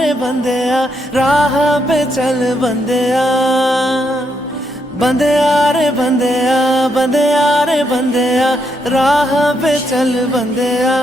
रे बंदेया राह पे चल बंदेया बंदेया रे बंदेया बंदेया रे बंदेया राह पे चल बंदेया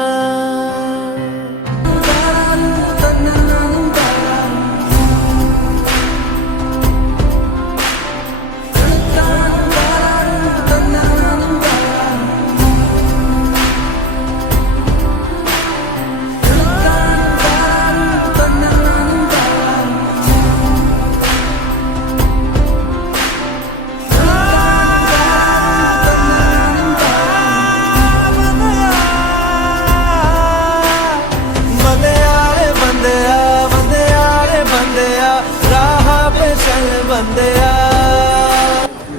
बंदेया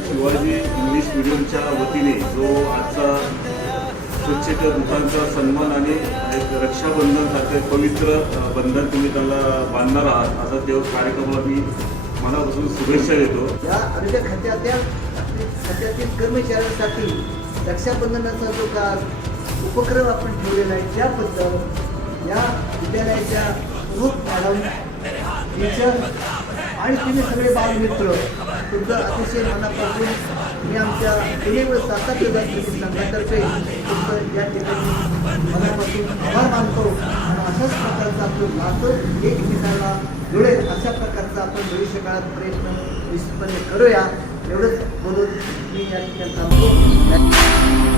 शिवाजी इंग्लिश मीडियमच्या वतीने जो आजचा स्वच्छता दूतांचा सन्मान आणि एक रक्षाबंधन सारखे पवित्र बंधन तुम्ही त्यांना बांधणार आहात असा देव कार्यक्रमाला मी मनापासून शुभेच्छा देतो. या आरोग्य खात्यातील कर्मचाऱ्यांसाठी रक्षाबंधनाचा जो का उपक्रम आपण ठेवलेला आहे त्याबद्दल या विद्यालयाच्या प्रमुख मॅडम टीचर आणि तुम्ही सगळे बालमित्र तुमचं अतिशय मनापासून मी आमच्या केवळ सातत्य संघातर्फे तुमचं या ठिकाणी मनापासून आभार मानतो आणि अशाच प्रकारचा आपलं नातं एकमेकांना जुळेल अशा प्रकारचा आपण भविष्य काळात प्रयत्न निश्चितपणे करूया एवढंच बोलून मी या ठिकाणी थांबतो.